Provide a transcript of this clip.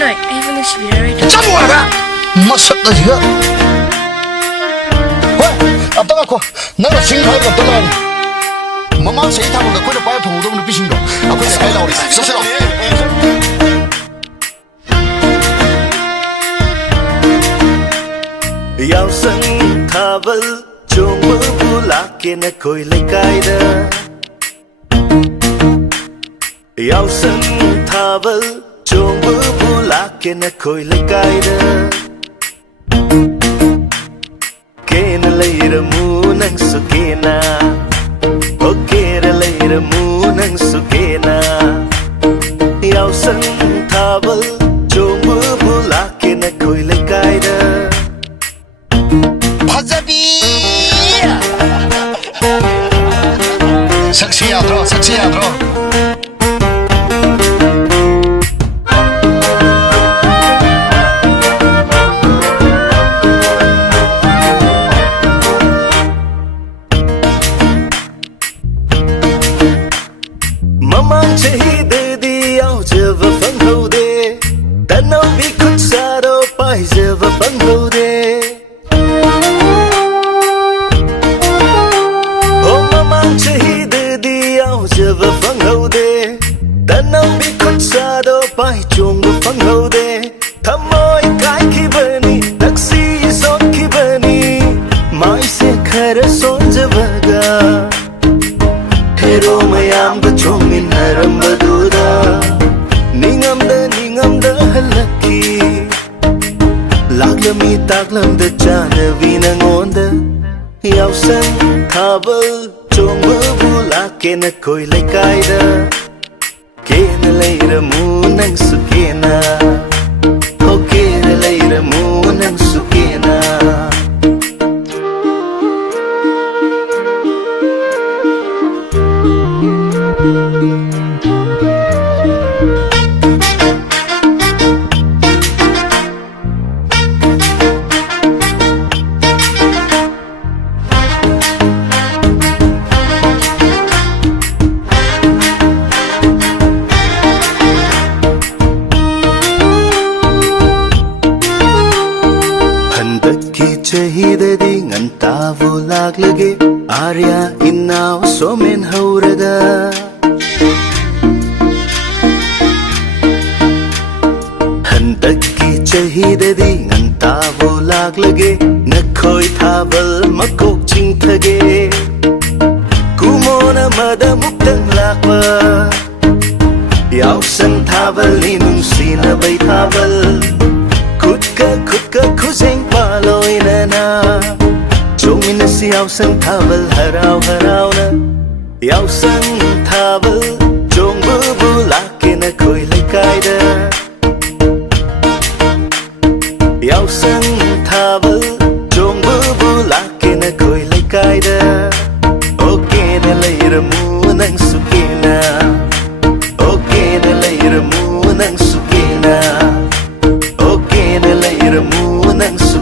nói em vẫn chỉ biết rồi. Chắc rồi đó. Mất sạch đó gì đó. Ôi, tao có, nó là sinh thái của tôi này. Mà mang sĩ thằng là quên được bao thùng đông được biết sinh rồi. Quên được cái đầu đi, sao sao? Yau sân tha vỡ chôn mơ bu lá kia nè khôi lấy cái đó. Yau sân tha vỡ chôn mơ bu lá kia nè khôi lấy cái đó. Kê nè lấy ra mu nang su kê na. O kê nè lấy ra mu nang su kê na. Yau sân tha vỡ chôn mơ bu lá kia nè khôi lấy cái đó. Pazabi. Sexy outro, sexy outro. Mama chahi de di ao je va phang ho de. Tanau bi khut sa do pai je va phang ho de. Và phăng hậu đê đàn ông bị khuất xa đâu phải chuông và phăng hậu đê thăm môi cái khi bên đi taxi giót khi bên đi mãi sẽ khai ra son giờ vaga hero mayam ga chuông min haram baduda ningam da halaki laglam taglam da chana vina ngonda yau san thavel chuông mơ bu lá kia nè khôi lấy cái đó. Kê nè lấy ra mu nang su kê na. O kê nè lấy ra mu nang su kê na. Chahidadi nganta vulag lage Arya innaw Somen hauraga Handaki chahidadi nganta vulag lage Nakhoi thaval makok ching thage Kumona mada muktang lakwa Yaw san thaval ninung sina bay thaval Kutka khuzeng paloi na na Chong na si yaw sang thaval haraw na Yaw sang thaval chong bu la ke na khoi lai kai da Yaw sang thaval chong bu la ke na khoi lai kai da Okay na lai ra mu nang su ke na Okay na lai ra mu nang su ke na Okay na lai ra mu nang su